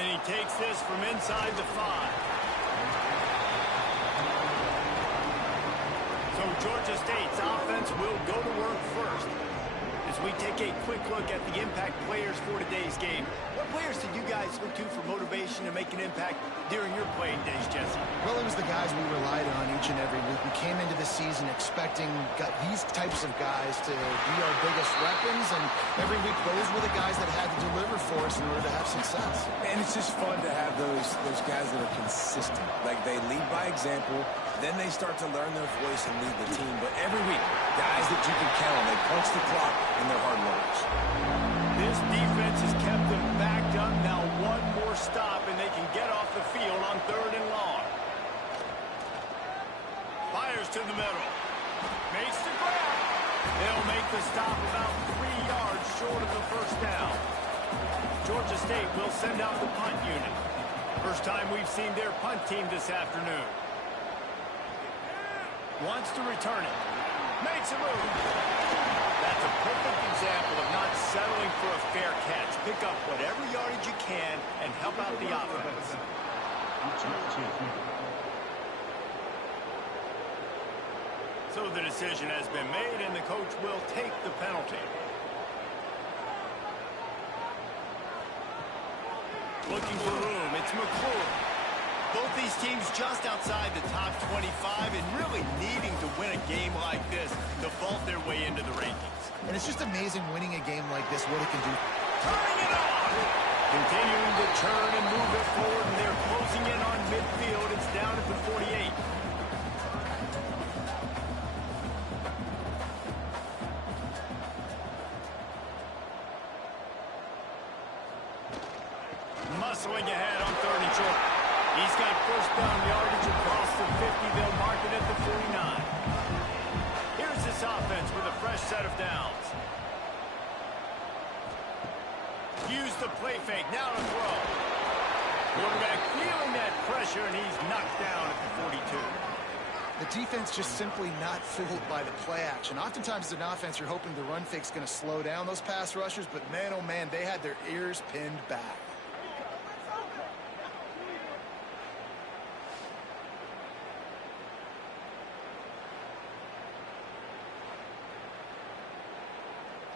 And he takes this from inside the 5. So Georgia State's offense will go to work first. As we take a quick look at the impact players for today's game, what players did you guys look to for motivation to make an impact during your playing days, Jesse? Well, it was the guys we relied on each and every week. We came into the season expecting these types of guys to be our biggest weapons, and every week those were the guys that had to deliver for us in order to have success. And it's just fun to have those guys that are consistent. Like, they lead by example, then they start to learn their voice and lead the team. But every week, guys that you can count on, they punch the clock and they're hard workers. This defense has kept them backed up. Now one more stop and they can get off the field on 3rd and long. Fires to the middle. Makes the grab. They'll make the stop about 3 yards short of the first down. Georgia State will send out the punt unit. First time we've seen their punt team this afternoon. Wants to return it. Makes a move. That's a perfect example of not settling for a fair catch. Pick up whatever yardage you can and help out the offense. So the decision has been made, and the coach will take the penalty. Looking for room. It's McClure. Both these teams just outside the top 25 and really needing to win a game like this to vault their way into the rankings. And it's just amazing winning a game like this, what it can do. Turning it on! Continuing to turn and move it forward, and they're closing in on midfield. It's down at the 48. Muscling ahead on 3rd and short. He's got first down yardage across the 50. They'll mark it at the 49. Here's this offense with a fresh set of downs. Use the play fake. Now to throw. Quarterback feeling that pressure, and he's knocked down at the 42. The defense just simply not fooled by the play action. Oftentimes as an offense, you're hoping the run fake's going to slow down those pass rushers, but man, oh man, they had their ears pinned back.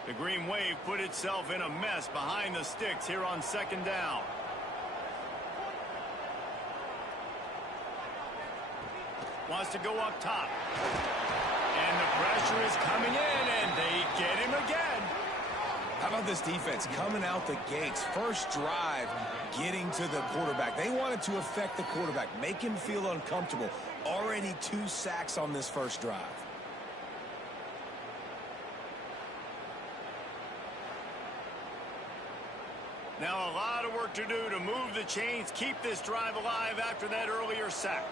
The Green Wave put itself in a mess behind the sticks here on 2nd down. Wants to go up top. And the pressure is coming in, and they get him again. How about this defense coming out the gates? First drive, getting to the quarterback. They wanted to affect the quarterback, make him feel uncomfortable. Already 2 sacks on this first drive. Now a lot of work to do to move the chains, keep this drive alive after that earlier sack.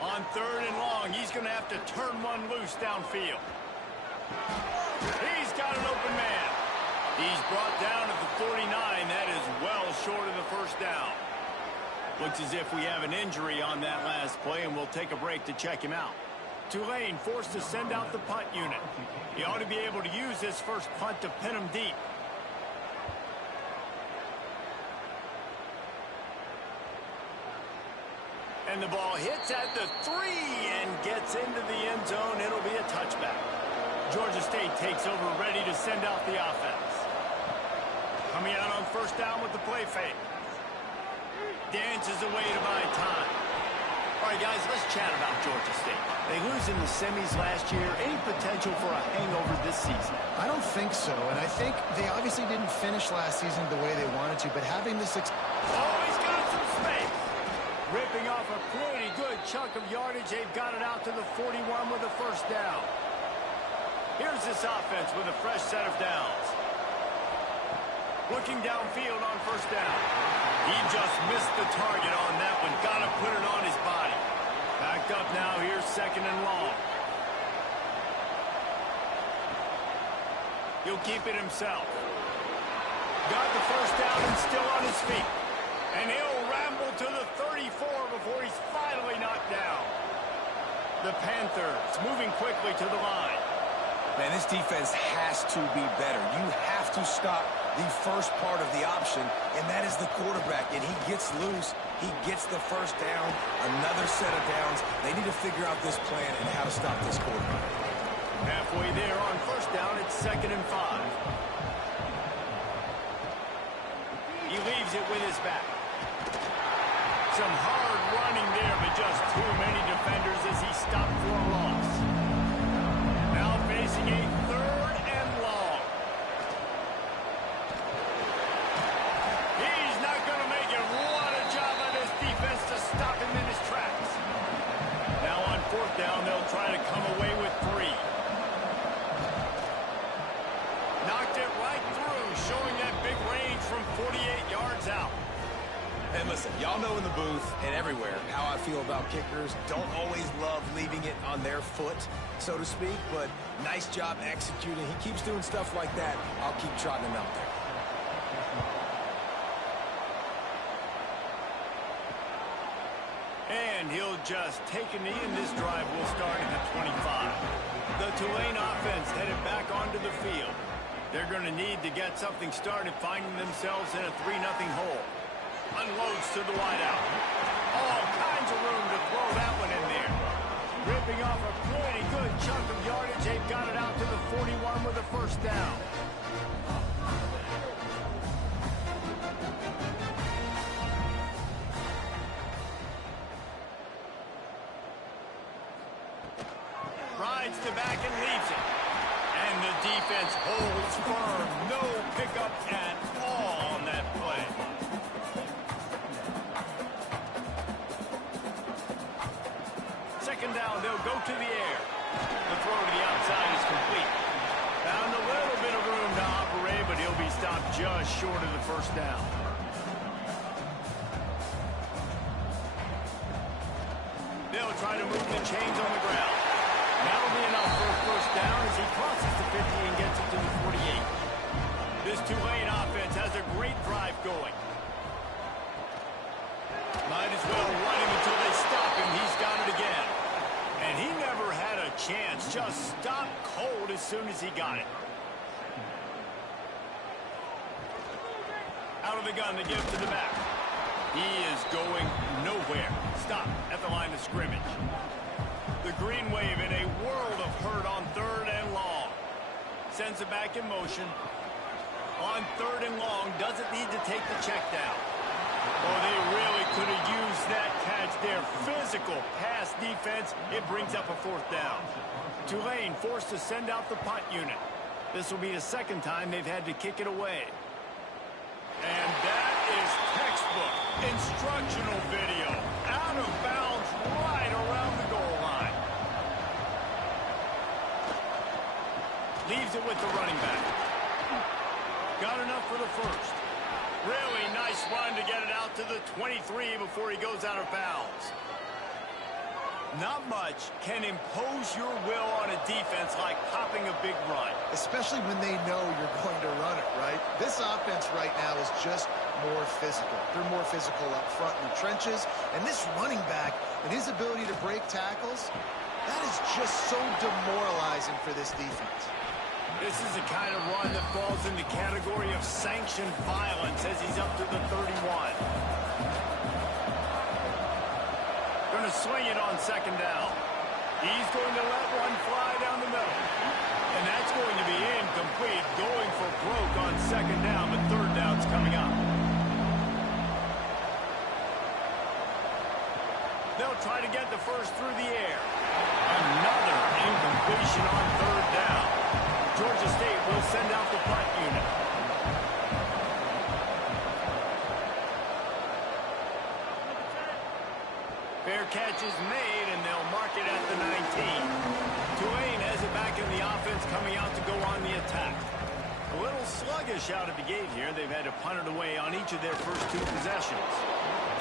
On 3rd and long, he's going to have to turn one loose downfield. He's got an open man. He's brought down at the 49. That is well short of the first down. Looks as if we have an injury on that last play, and we'll take a break to check him out. Tulane forced to send out the punt unit. He ought to be able to use this first punt to pin him deep. And the ball hits at the 3 and gets into the end zone. It'll be a touchback. Georgia State takes over, ready to send out the offense. Coming out on first down with the play fake. Dances away to buy time. All right, guys, let's chat about Georgia State. They lose in the semis last year. Any potential for a hangover this season? I don't think so, and I think they obviously didn't finish last season the way they wanted to, but having this... Oh, he's got some space. Ripping off a pretty good chunk of yardage. They've got it out to the 41 with a first down. Here's this offense with a fresh set of downs. Looking downfield on first down. He just missed the target on that one. Got to put it on his body. Backed up now. Here's 2nd and long. He'll keep it himself. Got the first down and still on his feet. And he'll ramble to the 34 before he's finally knocked down. The Panthers moving quickly to the line. Man, this defense has to be better. You have to stop the first part of the option, and that is the quarterback. And he gets loose. He gets the first down, another set of downs. They need to figure out this plan and how to stop this quarterback. Halfway there on first down, it's 2nd and 5. He leaves it with his back. Some hard running there, but just too many defenders as he stopped for a loss. Now facing a 3rd and long. He's not going to make it. What a job by this defense to stop him in his tracks. Now on 4th down, they'll try to come away with 3. Knocked it right through, showing that big range from 48 yards out. And listen, y'all know in the booth and everywhere how I feel about kickers. Don't always love leaving it on their foot, so to speak, but nice job executing. He keeps doing stuff like that. I'll keep trotting him out there. And he'll just take a knee, and this drive will start at the 25. The Tulane offense headed back onto the field. They're going to need to get something started, finding themselves in a 3-0 hole. Unloads to the wideout. All kinds of room to throw that one in there. Ripping off a pretty good chunk of yardage. They've got it out to the 41 with a first down. Rides to back and leaves it. And the defense holds firm. No pickup at all on that play. Second down, they'll go to the air. The throw to the outside is complete. Found a little bit of room to operate, but he'll be stopped just short of the first down. They'll try to move the chains on the ground. That'll be enough for a first down as he crosses the 50 and gets it to the 48. This Tulane offense has a great drive going. Might as well run him until they stop him. He's got it again. And he never had a chance. Just stopped cold as soon as he got it. Out of the gun to give to the back. He is going nowhere. Stop at the line of scrimmage. The green wave in a world of hurt on 3rd and long. Sends it back in motion. On 3rd and long, doesn't need to take the check down. Oh, they really could have used that catch there. Physical pass defense. It brings up a 4th down. Tulane forced to send out the punt unit. This will be the 2nd time they've had to kick it away. And that is textbook instructional video. Out of bounds right around the goal line. Leaves it with the running back. Got enough for the first. Really nice run to get it out to the 23 before he goes out of bounds. Not much can impose your will on a defense like popping a big run. Especially when they know you're going to run it, right? This offense right now is just more physical. They're more physical up front in the trenches. And this running back and his ability to break tackles, that is just so demoralizing for this defense. This is the kind of run that falls in the category of sanctioned violence as he's up to the 31. Going to swing it on 2nd down. He's going to let one fly down the middle. And that's going to be incomplete. Going for broke on 2nd down, but 3rd down's coming up. They'll try to get the first through the air. Another incompletion on 3rd down. Georgia State will send out the punt unit. Fair catch is made, and they'll mark it at the 19. Tulane has it back in the offense, coming out to go on the attack. A little sluggish out of the gate here. They've had to punt it away on each of their first 2 possessions.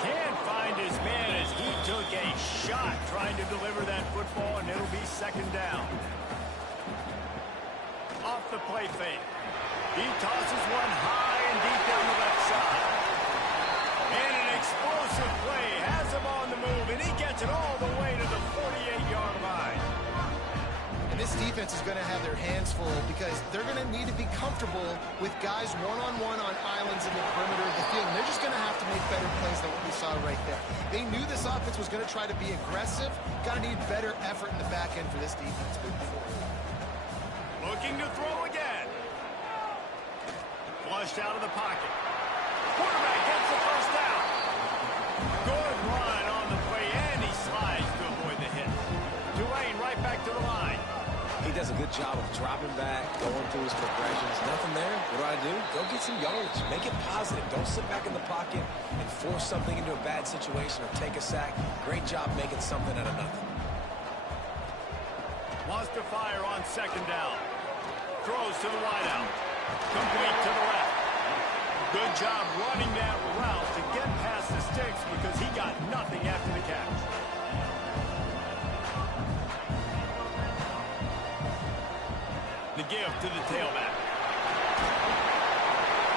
Can't find his man as he took a shot trying to deliver that football, and it'll be 2nd down. Off the play fake. He tosses one high and deep down the left side. And an explosive play has him on the move, and he gets it all the way to the 48-yard line. And this defense defense is going to have their hands full because they're going to need to be comfortable with guys one-on-one on islands in the perimeter of the field. And they're just going to have to make better plays than what we saw right there. They knew this offense was going to try to be aggressive. Got to need better effort in the back end for this defense moving forward. Looking to throw again. Flushed out of the pocket. Quarterback gets the first down. Good run on the play, and he slides to avoid the hit. Tulane right back to the line. He does a good job of dropping back, going through his progressions. Nothing there. What do? Go get some yards. Make it positive. Don't sit back in the pocket and force something into a bad situation or take a sack. Great job making something out of nothing. Wants to fire on second down. Throws to the wideout. Complete to the left. Good job running that route to get past the sticks because he got nothing after the catch. The give to the tailback.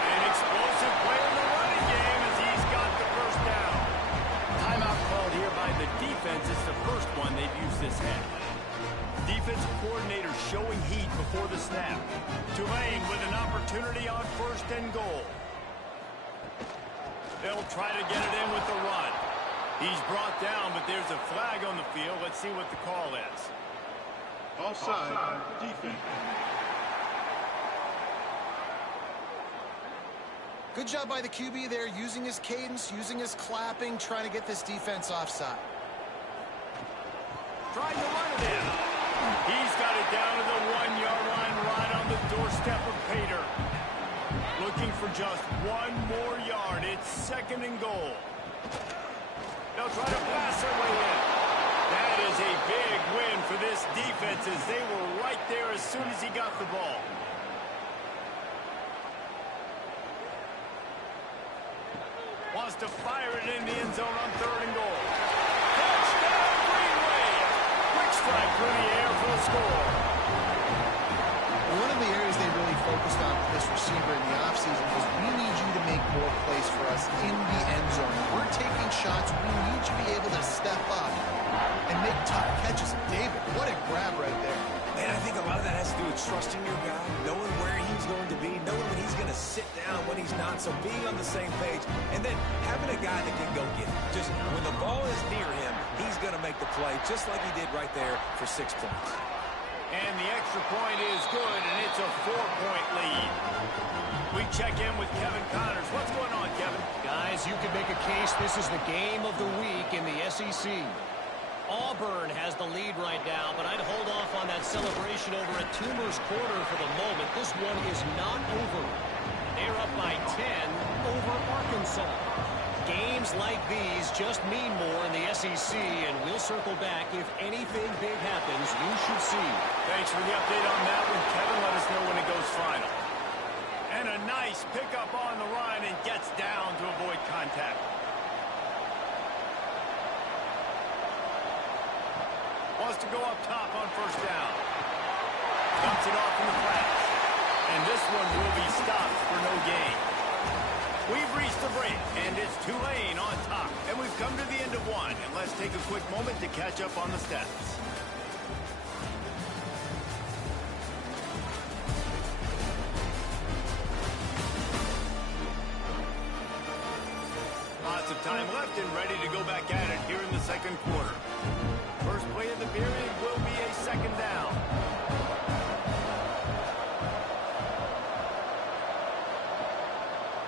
An explosive play in the running game as he's got the first down. Timeout called here by the defense. It's the first one they've used this half. Defensive coordinator showing heat before the snap. Tulane with an opportunity on 1st and goal. They'll try to get it in with the run. He's brought down, but there's a flag on the field. Let's see what the call is. Offside, defense. Good job by the QB there, using his cadence, using his clapping, trying to get this defense offside. Trying to run it in. He's got it down to the 1-yard line right on the doorstep of Pater. Looking for just one more yard. It's 2nd and goal. They'll try to pass their way in. That is a big win for this defense as they were right there as soon as he got the ball. Wants to fire it in the end zone on 3rd and goal. Touchdown, Greenway! Quick strike through the air for the score. One of the areas they really focused on with this receiver in the offseason was we need you to make more plays for us in the end zone. We're taking shots. We need you to be able to step up and make tough catches. David, what a grab right there. And I think a lot of that has to do with trusting your guy, knowing where he's going to be, knowing when he's going to sit down, when he's not, so being on the same page, and then having a guy that can go get it. Just when the ball is near him, he's going to make the play, just like he did right there for 6 points. And the extra point is good, and it's a 4-point lead. We check in with Kevin Connors. What's going on, Kevin? Guys, you can make a case this is the game of the week in the SEC. Auburn has the lead right now, but I'd hold off on that celebration over at Toomer's Corner for the moment. This one is not over. They're up by 10 over Arkansas. Games like these just mean more in the SEC, and we'll circle back. If anything big happens, you should see. Thanks for the update on that one, Kevin. Let us know when it goes final. And a nice pickup on the run and gets down to avoid contact. Wants to go up top on 1st down. Dumps it off in the flats. And this one will be stopped for no gain. We've reached the break, and it's Tulane on top. And we've come to the end of one. And let's take a quick moment to catch up on the stats. Lots of time left and ready to go back at it here in the 2nd quarter. First play of the period will be a 2nd down.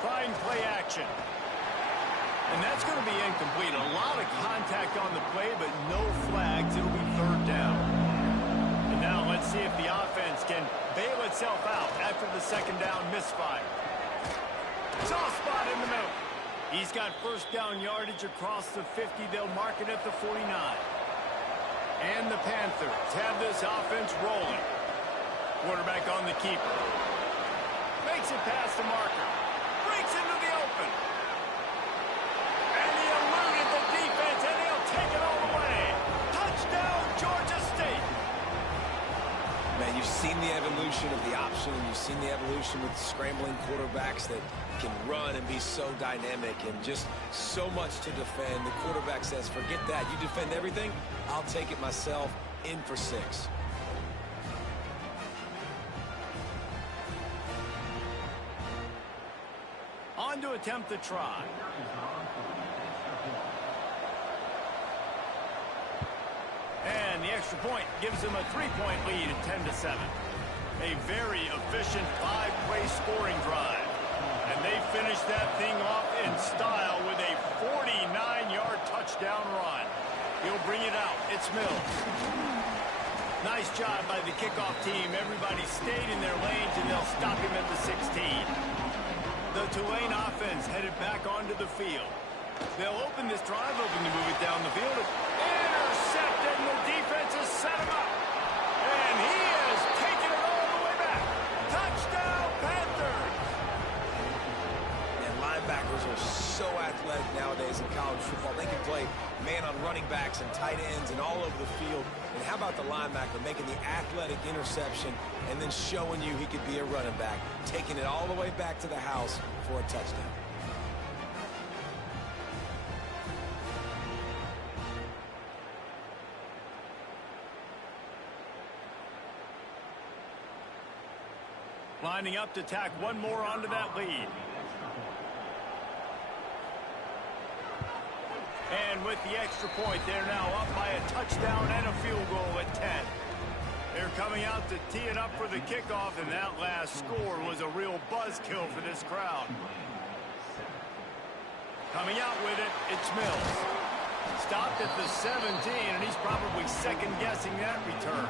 Trying play action. And that's going to be incomplete. A lot of contact on the play, but no flags. It'll be 3rd down. And now let's see if the offense can bail itself out after the 2nd down misfire. Soft spot in the middle. He's got 1st down yardage across the 50. They'll mark it at the 49. And the Panthers have this offense rolling. Quarterback on the keeper. Makes it past the marker. Breaks into the open. And he eluded the defense, and he'll take it all the way. Touchdown, Georgia State. Man, you've seen the evolution of the option, and you've seen the evolution with scrambling quarterbacks that can run and be so dynamic and just so much to defend. The quarterback says, forget that. You defend everything, I'll take it myself. In for 6. attempt the try. And the extra point gives them a 3-point lead at 10-7. A very efficient 5-play scoring drive. And they finish that thing off in style with a 49-yard touchdown run. He'll bring it out. It's Mills. Nice job by the kickoff team. Everybody stayed in their lanes, and they'll stop him at the 16. The Tulane offense headed back onto the field. They'll open this drive, looking to move it down the field. Intercepted, and the defense has set him up. And he is taking it all the way back. Touchdown, Panthers! And linebackers are so athletic nowadays in college football. They can play man on running backs and tight ends and all over the field. And how about the linebacker making the athletic interception and then showing you he could be a running back, taking it all the way back to the house for a touchdown. Lining up to tack one more onto that lead. And with the extra point, they're now up by a touchdown and a field goal at 10. They're coming out to tee it up for the kickoff, and that last score was a real buzzkill for this crowd. Coming out with it, it's Mills. Stopped at the 17, and he's probably second-guessing that return.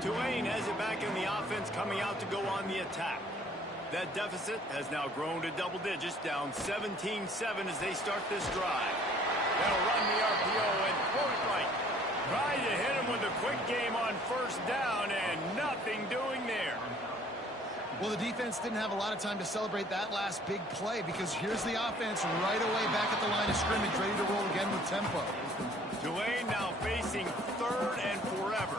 Tulane has it back in the offense, coming out to go on the attack. That deficit has now grown to double digits, down 17-7 as they start this drive. They'll run the RPO and throw it right. Trying to hit him with a quick game on first down, and nothing doing there. Well, the defense didn't have a lot of time to celebrate that last big play, because here's the offense right away back at the line of scrimmage, ready to roll again with tempo. Tulane now facing third and forever.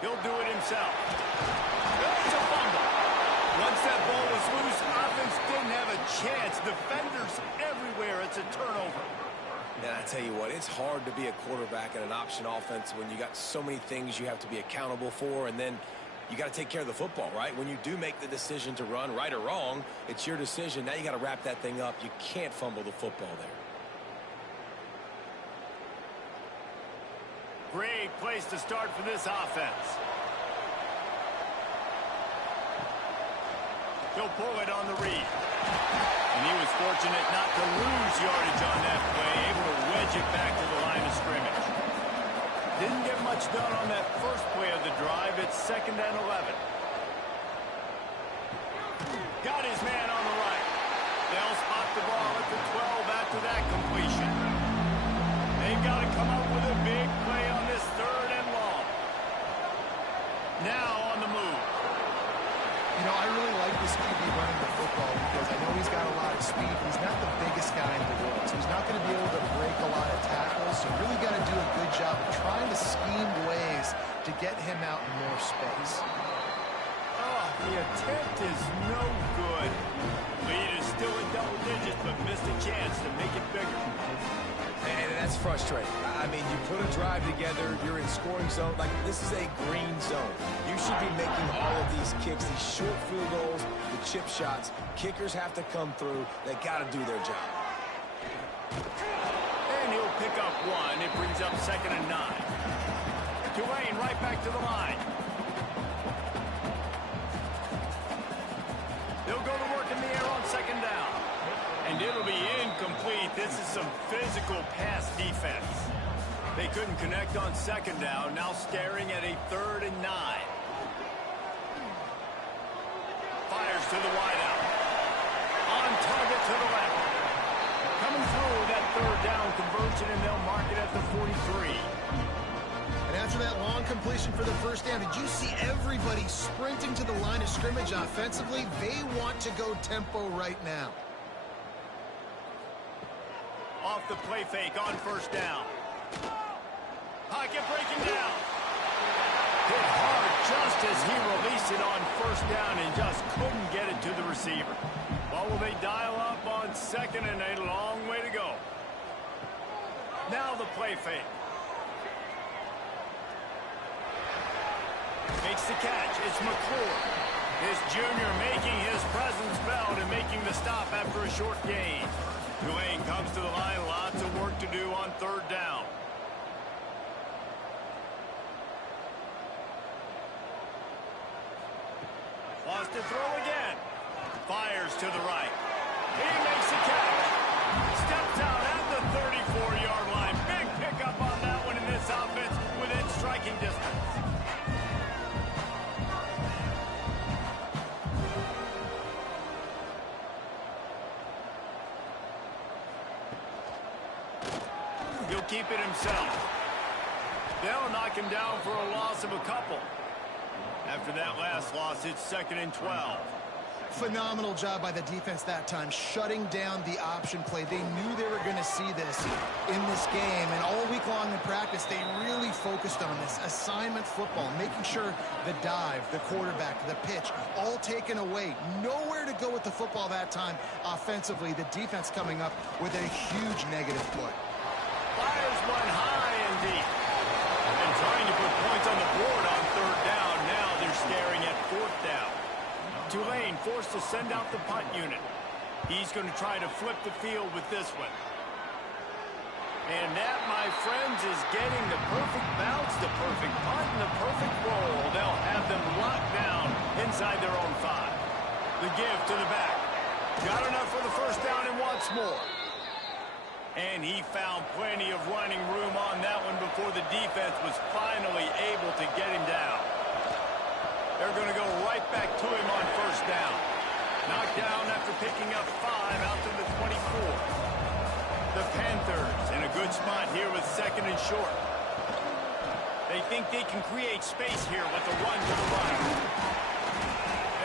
He'll do it himself. There's a fumble. Once that ball was loose, offense didn't have a chance. Defenders everywhere. It's a turnover. And I tell you what, it's hard to be a quarterback in an option offense when you got so many things you have to be accountable for, and then you got to take care of the football, right? When you do make the decision to run, right or wrong, it's your decision. Now you got to wrap that thing up. You can't fumble the football there. Great place to start for this offense. He'll pull it on the read. And he was fortunate not to lose yardage on that play, able to wedge it back to the line of scrimmage. Didn't get much done on that first play of the drive. It's 2nd and 11. Got his man on the right. They'll spot the ball at the 12 after that completion. They've got to come up with a big play on this 3rd and long. Now on the move. You know, I really like this QB running the football because I know he's got a lot of speed. He's not the biggest guy in the world, so he's not going to be able to break a lot of tackles. So you really got to do a good job of trying to scheme ways to get him out in more space. Oh, the attempt is no good. Lead is still in double digits, but missed a chance to make it bigger. And that's frustrating. I mean, you put a drive together, you're in scoring zone. Like, this is a green zone. You should be making all of these kicks, these short field goals, the chip shots. Kickers have to come through. They got to do their job. And he'll pick up one. It brings up 2nd and 9. Tulane right back to the line. They'll go to work in the air on 2nd down. And it'll be incomplete. This is some physical pass defense. They couldn't connect on 2nd down. Now staring at a 3rd and 9. Fires to the wideout. On target to the left. Coming through that 3rd down conversion, and they'll mark it at the 43. And after that long completion for the first down, did you see everybody sprinting to the line of scrimmage offensively? They want to go tempo right now. Off the play fake on 1st down. Pocket breaking down. Hit hard just as he released it on 1st down and just couldn't get it to the receiver. Well, will they dial up on 2nd and a long way to go? Now the play fake. Makes the catch. It's McClure. This junior making his presence felt and making the stop after a short gain. Tulane comes to the line. Lots of work to do on third down. Wants to throw again. Fires to the right. He makes the catch. Steps out at the 34-yard line. Big pickup on that one in this offense within striking distance. He'll keep it himself. They'll knock him down for a loss of a couple. After that last loss, it's 2nd and 12. Phenomenal job by the defense that time, shutting down the option play. They knew they were going to see this in this game, and all week long in practice, they really focused on this assignment football, making sure the dive, the quarterback, the pitch, all taken away. Nowhere to go with the football that time offensively. The defense coming up with a huge negative play. Fires one high and deep. And trying to put points on the board on third down. Now they're staring at 4th down. Tulane forced to send out the punt unit. He's going to try to flip the field with this one. And that, my friends, is getting the perfect bounce, the perfect punt, and the perfect roll. They'll have them locked down inside their own 5. The give to the back. Got enough for the first down and wants more. And he found plenty of running room on that one before the defense was finally able to get him down. They're going to go right back to him on first down. Knocked down after picking up 5 out to the 24. The Panthers in a good spot here with 2nd and short. They think they can create space here with the run to the right.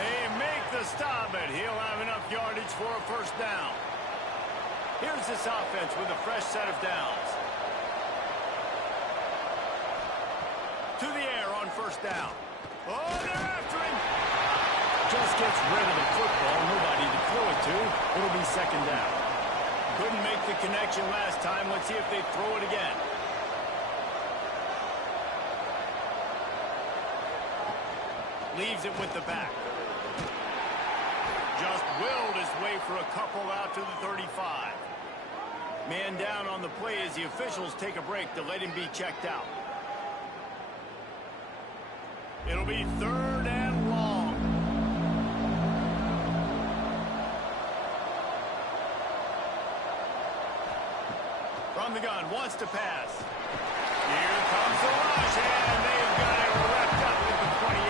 They make the stop, but he'll have enough yardage for a first down. Here's this offense with a fresh set of downs. To the air on first down. Oh, they're after him. Just gets rid of the football. Nobody to throw it to. It'll be 2nd down. Couldn't make the connection last time. Let's see if they throw it again. Leaves it with the back. Just willed his way for a couple out to the 35. Man down on the play as the officials take a break to let him be checked out. It'll be 3rd and long. From the gun, wants to pass. Here comes the rush, and they've got it wrapped up with the 28.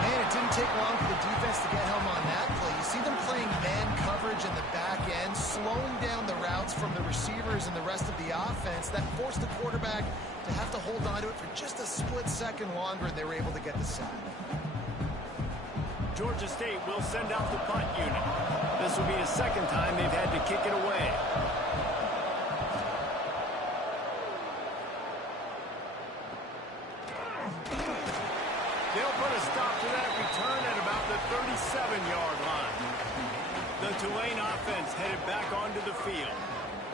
Man, it didn't take long for the defense to get home on that play. You see them playing man coverage in the back end, slowing down the routes from the receivers and the rest of the offense. That forced the quarterback to have to hold on to it for just a split second longer, and they were able to get the sack. Georgia State will send out the punt unit. This will be the 2nd time they've had to kick it away. They'll put a stop to that return at about the 37-yard line. The Tulane offense headed back onto the field.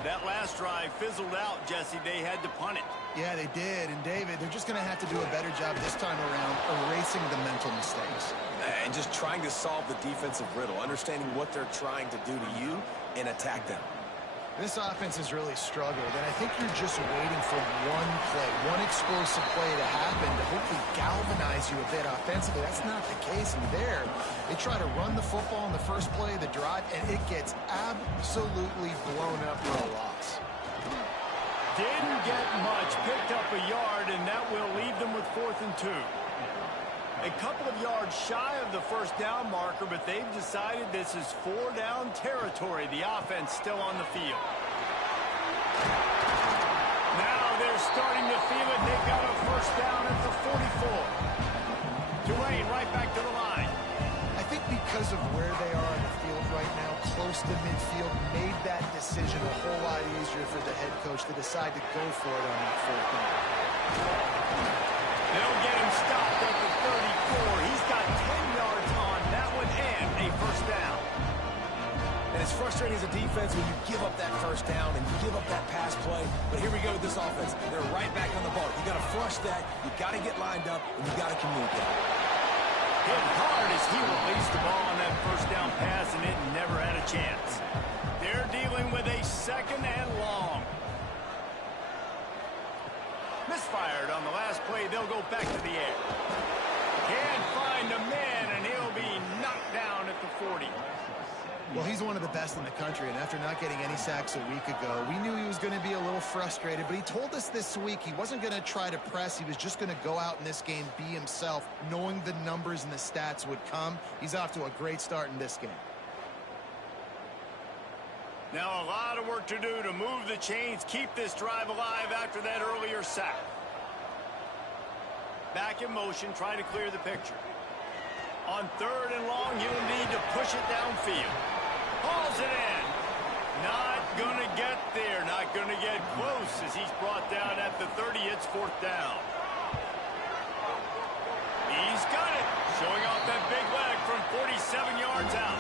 That last drive fizzled out, Jesse. They had to punt it. Yeah, they did. And, David, they're just going to have to do a better job this time around erasing the mental mistakes. And just trying to solve the defensive riddle, understanding what they're trying to do to you and attack them. This offense has really struggled, and I think you're just waiting for one play, one explosive play to happen to hopefully galvanize you a bit offensively. That's not the case in there. They try to run the football in the first play of the drive, and it gets absolutely blown up for a loss. Didn't get much, picked up a yard, and that will leave them with 4th and 2. A couple of yards shy of the first down marker, but they've decided this is 4-down territory. The offense still on the field. Now they're starting to feel it. They've got a first down at the 44. Tulane right back to the line. I think because of where they are on the field right now, close to midfield, made that decision a whole lot easier for the head coach to decide to go for it on that 4th down. They'll get him stopped at the 34. He's got 10 yards on that one and a first down. And it's frustrating as a defense when you give up that first down and you give up that pass play. But here we go with this offense. They're right back on the ball. You got to flush that. You got to get lined up, and you got to communicate. Hit hard as he released the ball on that first down pass, and it never had a chance. They're dealing with a second and long. Misfired on the last play. They'll go back to the air. Can't find a man, and he'll be knocked down at the 40. Well, he's one of the best in the country, and after not getting any sacks a week ago, we knew he was going to be a little frustrated, but he told us this week he wasn't going to try to press. He was just going to go out in this game, be himself, knowing the numbers and the stats would come. He's off to a great start in this game. Now a lot of work to do to move the chains, keep this drive alive after that earlier sack. Back in motion, trying to clear the picture. On third and long, he'll need to push it downfield. Hauls it in. Not going to get there. Not going to get close as he's brought down at the 30. It's fourth down. He's got it. Showing off that big leg from 47 yards out.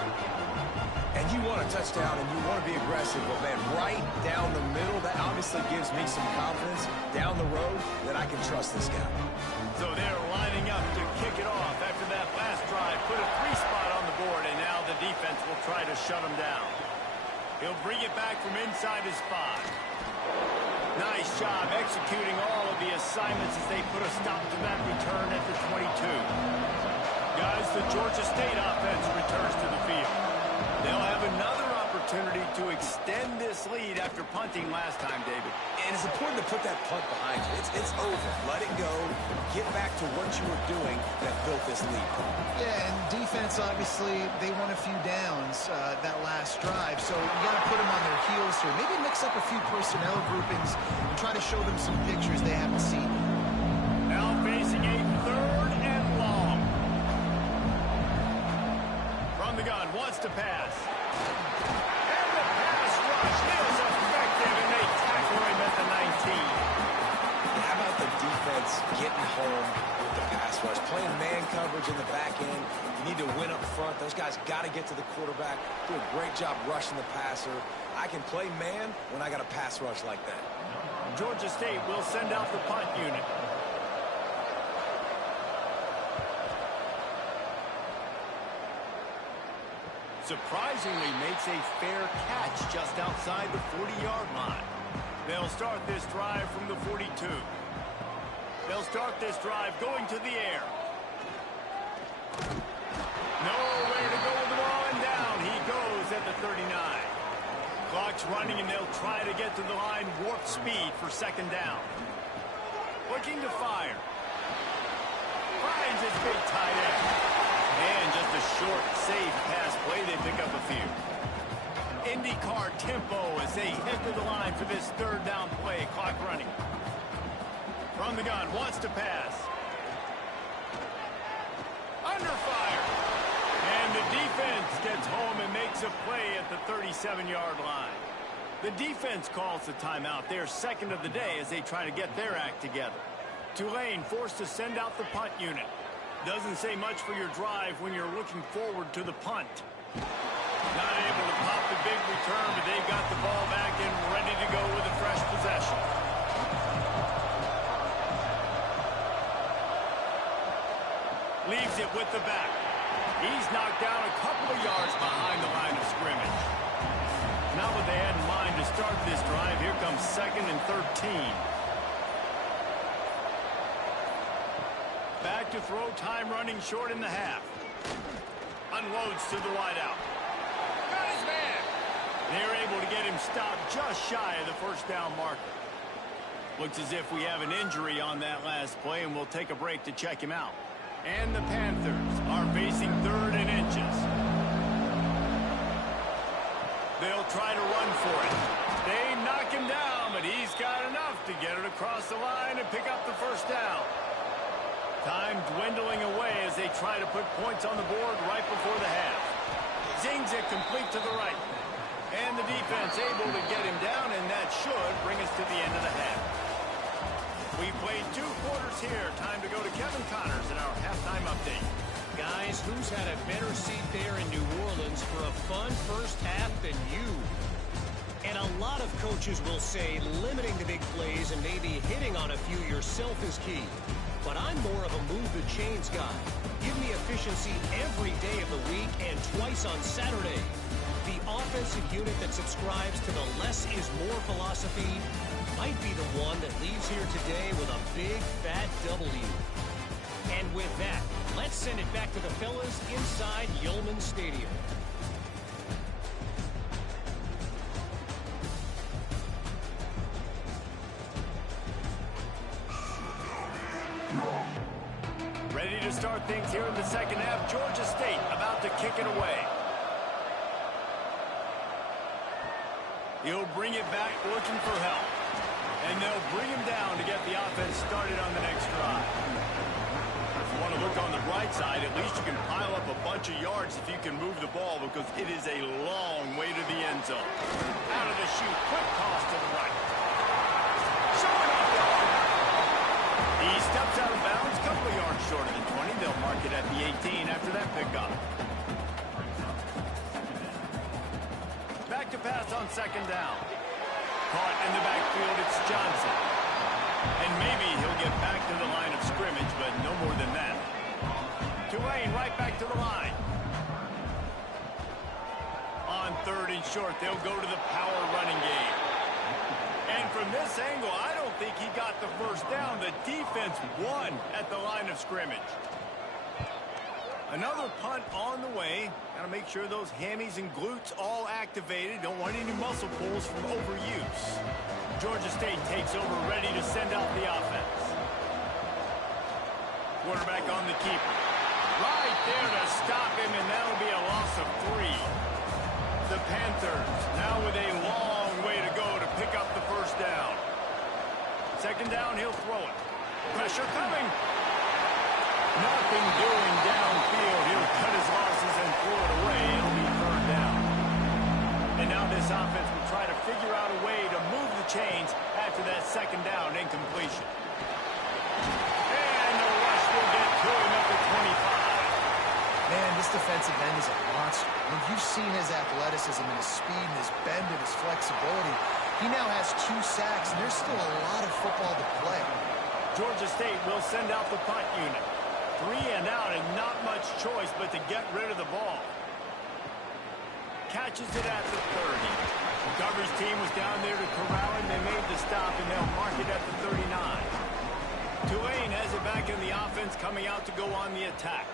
And you want a touchdown and you want to be aggressive, but man, right down the middle, that obviously gives me some confidence down the road that I can trust this guy. So they're lining up to kick it off after that last drive. Put a 3-spot on the board, and now the defense will try to shut him down. He'll bring it back from inside his 5. Nice job executing all of the assignments as they put a stop to that return at the 22. Guys, the Georgia State offense returns to the field. They'll have another opportunity to extend this lead after punting last time, David. And it's important to put that punt behind you. It's over. Let it go. Get back to what you were doing that built this lead. Yeah, and defense, obviously, they won a few downs that last drive, so you got to put them on their heels here. Maybe mix up a few personnel groupings and try to show them some pictures they haven't seen. Now facing a third and long. From the gun, wants to pass. And the pass rush is effective, and they tackle him at the 19. How about the defense getting home with the pass rush? Playing man coverage in the back end. You need to win up front. Those guys got to get to the quarterback. Do a great job rushing the passer. I can play man when I got a pass rush like that. Georgia State will send out the punt unit. Surprisingly makes a fair catch just outside the 40-yard line. They'll start this drive from the 42. They'll start this drive going to the air. Nowhere to go with the ball, and down he goes at the 39. Clock's running, and they'll try to get to the line warp speed for second down. Looking to fire. Finds his big tight end. And just a short, safe pass play. They pick up a few. IndyCar tempo as they head to the line for this third down play. Clock running. From the gun, wants to pass. Under fire. And the defense gets home and makes a play at the 37-yard line. The defense calls the timeout. They're second of the day as they try to get their act together. Tulane forced to send out the punt unit. Doesn't say much for your drive when you're looking forward to the punt. Not able to pop the big return, but they've got the ball back and ready to go with a fresh possession. Leaves it with the back. He's knocked down a couple of yards behind the line of scrimmage. Not what they had in mind to start this drive. Here comes 2nd and 13. Back to throw, time running short in the half. Unloads to the wideout. Got his man. They're able to get him stopped just shy of the first down marker. Looks as if we have an injury on that last play, and we'll take a break to check him out. And the Panthers are facing 3rd and inches. They'll try to run for it. They knock him down, but he's got enough to get it across the line and pick up the first down. Time dwindling away as they try to put points on the board right before the half. Zings it complete to the right. And the defense able to get him down, and that should bring us to the end of the half. We played 2 quarters here. Time to go to Kevin Connors in our halftime update. Guys, who's had a better seat there in New Orleans for a fun first half than you? And a lot of coaches will say limiting the big plays and maybe hitting on a few yourself is key. But I'm more of a move the chains guy. Give me efficiency every day of the week and twice on Saturday. The offensive unit that subscribes to the less is more philosophy might be the one that leaves here today with a big, fat W. And with that, let's send it back to the fellas inside Yulman Stadium. Ready to start things here in the second half. Georgia State about to kick it away. He'll bring it back looking for help. And they'll bring him down to get the offense started on the next drive. If you want to look on the bright side, at least you can pile up a bunch of yards if you can move the ball, because it is a long way to the end zone. Out of the chute, quick toss to the right. Showing off the arm. He steps out of bounds, couple of yards shorter than 20. They'll mark it at the 18 after that pickup. Back to pass on second down. Caught in the backfield, it's Johnson. And maybe he'll get back to the line of scrimmage, but no more than that. Tulane right back to the line. On third and short, they'll go to the power running game. And from this angle, I don't think he got the first down. The defense won at the line of scrimmage. Another punt on the way. Got to make sure those hammies and glutes all activated. Don't want any muscle pulls from overuse. Georgia State takes over, ready to send out the offense. Quarterback on the keeper. Right there to stop him, and that'll be a loss of 3. The Panthers now with a long way to go to pick up the first down. Second down, he'll throw it. Pressure coming. Nothing doing downfield. He'll cut his losses and throw it away. It'll be third down. And now this offense will try to figure out a way to move the chains after that second down incompletion. And the rush will get to him at the 25. Man, this defensive end is a monster. I mean, you've seen his athleticism and his speed and his bend and his flexibility. He now has 2 sacks, and there's still a lot of football to play. Georgia State will send out the punt unit. 3 and out, and not much choice but to get rid of the ball. Catches it at the 30. The coverage team was down there to corral him. They made the stop, and they'll mark it at the 39. Tulane has it back in the offense, coming out to go on the attack.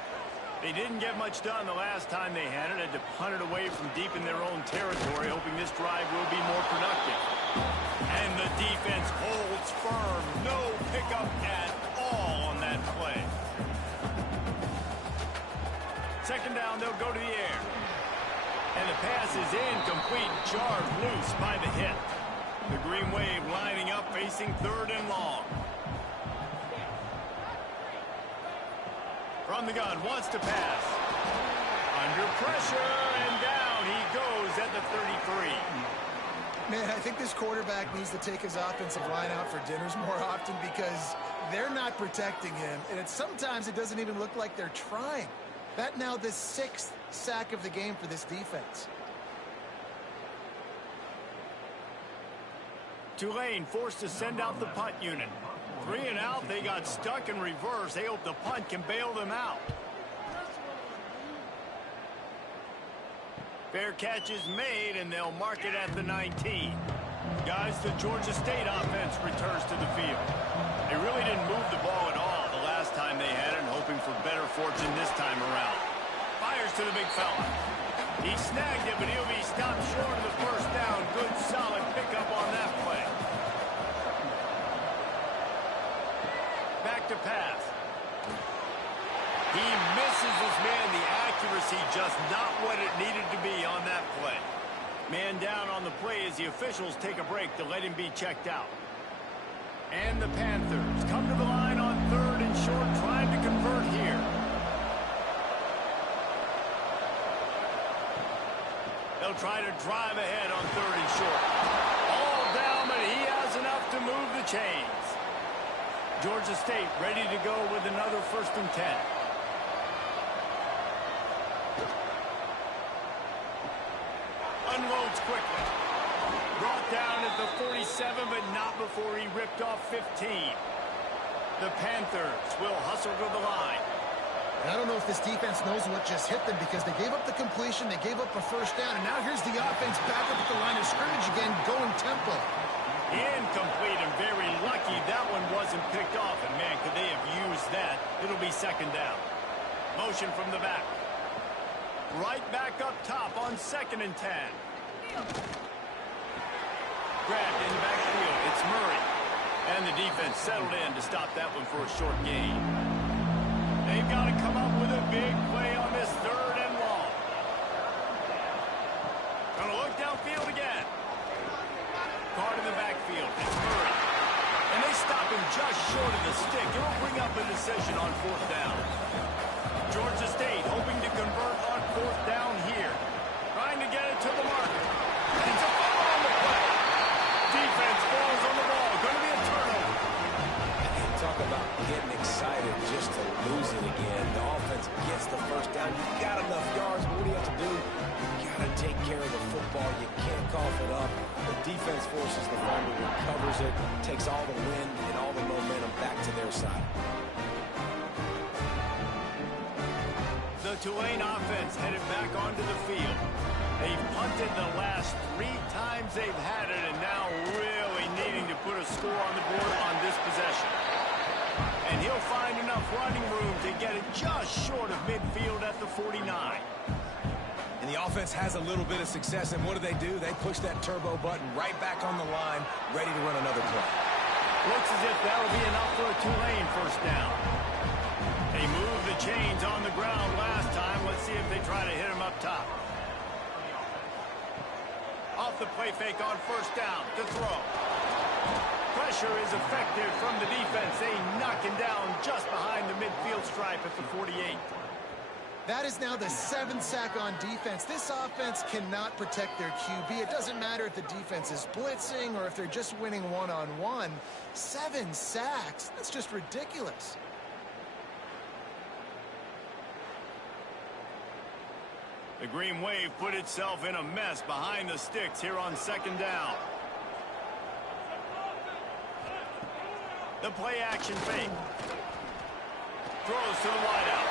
They didn't get much done the last time they had it. Had to punt it away from deep in their own territory, hoping this drive will be more productive. And the defense holds firm. No pickup at all on that play. Second down, they'll go to the air. And the pass is incomplete, jarred loose by the hit. The Green Wave lining up, facing third and long. From the gun, wants to pass. Under pressure, and down he goes at the 33. Man, I think this quarterback needs to take his offensive line out for dinners more often, because they're not protecting him. And sometimes it doesn't even look like they're trying. That now the 6th sack of the game for this defense. Tulane forced to send out the punt unit. 3 and out, they got stuck in reverse. They hope the punt can bail them out. Fair catch is made, and they'll mark it at the 19. Guys, the Georgia State offense returns to the field. They really didn't move the ball at all the last time they had it, hoping for better fortune this time around. Fires to the big fella. He snagged it, but he'll be stopped short of the first down. Good, solid pickup on that play. Back to pass. He misses this man. The accuracy just not what it needed to be on that play. Man down on the play as the officials take a break to let him be checked out. And the Panthers come to the line on third and short, trying to convert here. They'll try to drive ahead on third and short. All down, but he has enough to move the chains. Georgia State ready to go with another 1st and 10. Unloads quickly. Brought down at the 47, but not before he ripped off 15. The Panthers will hustle to the line. And I don't know if this defense knows what just hit them because they gave up the completion, they gave up a first down, and now here's the offense back up at the line of scrimmage again, going tempo. Incomplete, and very lucky that one wasn't picked off. And, man, could they have used that? It'll be second down. Motion from the back. Right back up top on 2nd and 10. Grabbed in the backfield. It's Murray. And the defense settled in to stop that one for a short gain. They've got to come up with a big play on this 3rd and long. Gonna look downfield again. Guard in the backfield. It's Murray. And they stop him just short of the stick. It'll bring up a decision on 4th down. Georgia State hoping to convert on 4th down here. Trying to get it to the marker. And it's a fumble on the play. Defense falls on the ball. Going to be a turnover. Talk about getting excited just to lose it again. The offense gets the first down. You've got enough yards, but what do you have to do? You got to take care of the football. You can't cough it up. The defense forces the fumble, recovers it, takes all the wind and all the momentum back to their side. The Tulane offense headed back onto the field. They've punted the last 3 times they've had it, and now really needing to put a score on the board on this possession. And he'll find enough running room to get it just short of midfield at the 49. And the offense has a little bit of success, and what do? They push that turbo button right back on the line, ready to run another play. Looks as if that'll be enough for a Tulane first down. They moved the chains on the ground last time. Let's see if they try to hit him up top. Off the play fake on 1st down to throw. Pressure is effective from the defense. They knock him down just behind the midfield stripe at the 48. That is now the 7th sack on defense. This offense cannot protect their QB. It doesn't matter if the defense is blitzing or if they're just winning one-on-one. 7 sacks, that's just ridiculous. The Green Wave put itself in a mess behind the sticks here on 2nd down. The play action fake. Throws to the wideout.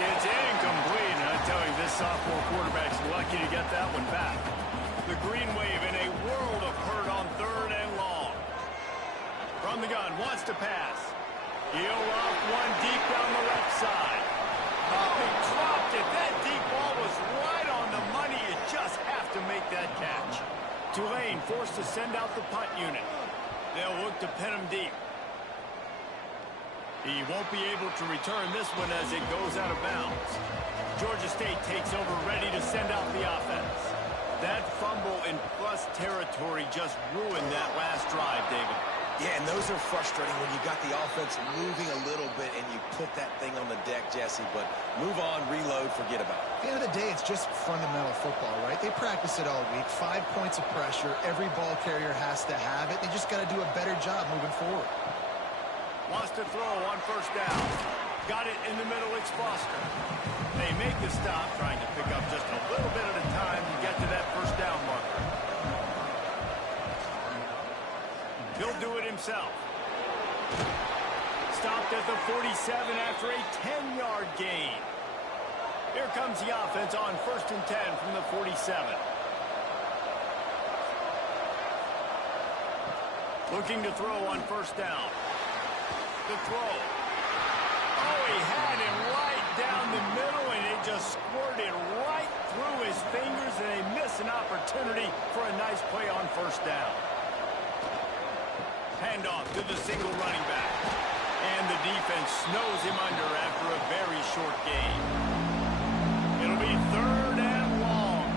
It's incomplete. And I tell you, this sophomore quarterback's lucky to get that one back. The Green Wave in a world of hurt on 3rd and long. From the gun, wants to pass. He'll off one deep down the left side. Oh, he dropped it. That deep ball was right on the money. You just have to make that catch. Tulane forced to send out the punt unit. They'll look to pin him deep. He won't be able to return this one as it goes out of bounds. Georgia State takes over, ready to send out the offense. That fumble in plus territory just ruined that last drive, David. Yeah, and those are frustrating when you got the offense moving a little bit and you put that thing on the deck, Jesse. But move on, reload, forget about it. At the end of the day, it's just fundamental football, right? They practice it all week. 5 points of pressure. Every ball carrier has to have it. They just got to do a better job moving forward. Wants to throw on 1st down. Got it in the middle, it's Foster. They make the stop, trying to pick up just a little bit at a time to get to that 1st down marker. He'll do it himself. Stopped at the 47 after a 10-yard gain. Here comes the offense on 1st and 10 from the 47. Looking to throw on 1st down. The throw. Oh, he had him right down the middle, and it just squirted right through his fingers, and they miss an opportunity for a nice play on 1st down. Handoff to the single running back. And the defense snows him under after a very short gain. It'll be 3rd and long.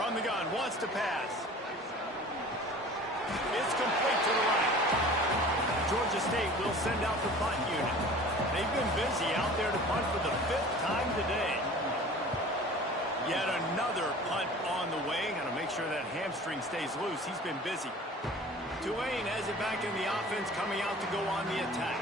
From the gun, wants to pass. It's complete to the right. Georgia State will send out the punt unit. They've been busy out there to punt for the 5th time today. Yet another punt on the way. Got to make sure that hamstring stays loose. He's been busy. Tulane has it back in the offense, coming out to go on the attack.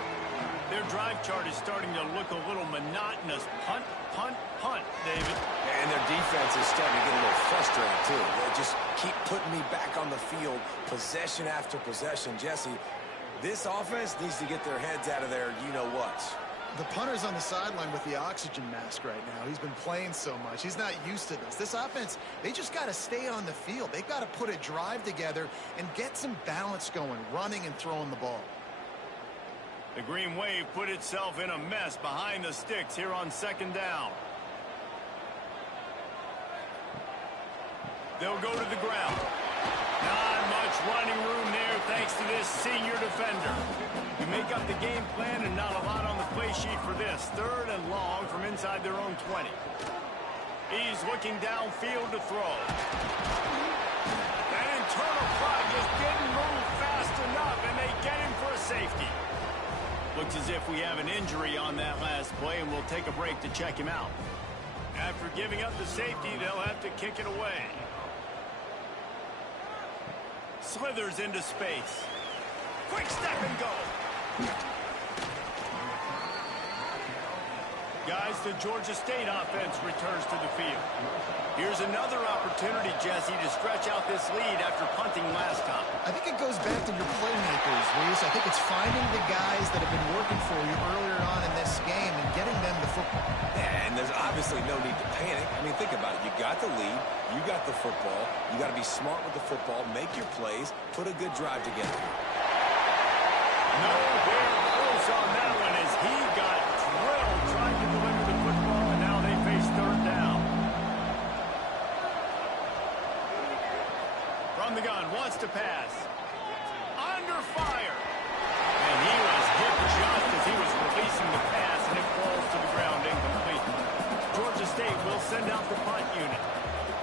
Their drive chart is starting to look a little monotonous. Punt, punt, punt, David. And their defense is starting to get a little frustrated, too. They just keep putting me back on the field, possession after possession. Jesse, This offense needs to get their heads out of there, you-know-what. The punter's on the sideline with the oxygen mask right now. He's been playing so much. He's not used to this. This offense, they just got to stay on the field. They've got to put a drive together and get some balance going, running and throwing the ball. The Green Wave put itself in a mess behind the sticks here on second down. They'll go to the ground. Not much running room there thanks to this senior defender. You make up the game plan and not a lot on the play sheet for this. 3rd and long from inside their own 20. He's looking downfield to throw. That internal clock just didn't move fast enough, and they get him for a safety. Looks as if we have an injury on that last play, and we'll take a break to check him out. After giving up the safety, they'll have to kick it away. Slithers into space. Quick step and go. Guys, the Georgia State offense returns to the field. Here's another opportunity, Jesse, to stretch out this lead after punting last time. I think it goes back to your playmakers, Reese. I think it's finding the guys that have been working for you earlier on in this game and getting them the football. Yeah, and there's obviously no need to panic. I mean, think about it. You got the lead. You got the football. You got to be smart with the football. Make your plays. Put a good drive together. Nowhere close on that one as he got drilled trying to deliver the football, and now they face 3rd down. From the gun, wants to pass. Under fire. And he was hit just as he was releasing the pass, and it falls to the ground incomplete. Georgia State will send out the punt unit.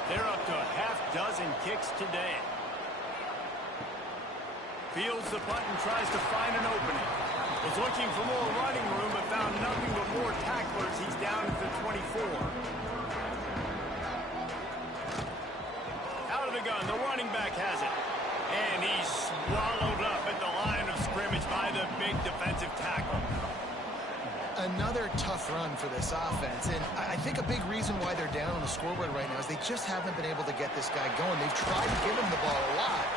They're up to a half-dozen kicks today. Fields the punt and tries to find an opening. Was looking for more running room, but found nothing but more tacklers. He's down at the 24. Out of the gun, the running back has it. And he's swallowed up at the line of scrimmage by the big defensive tackle. Another tough run for this offense, and I think a big reason why they're down on the scoreboard right now is they just haven't been able to get this guy going. They've tried to give him the ball a lot.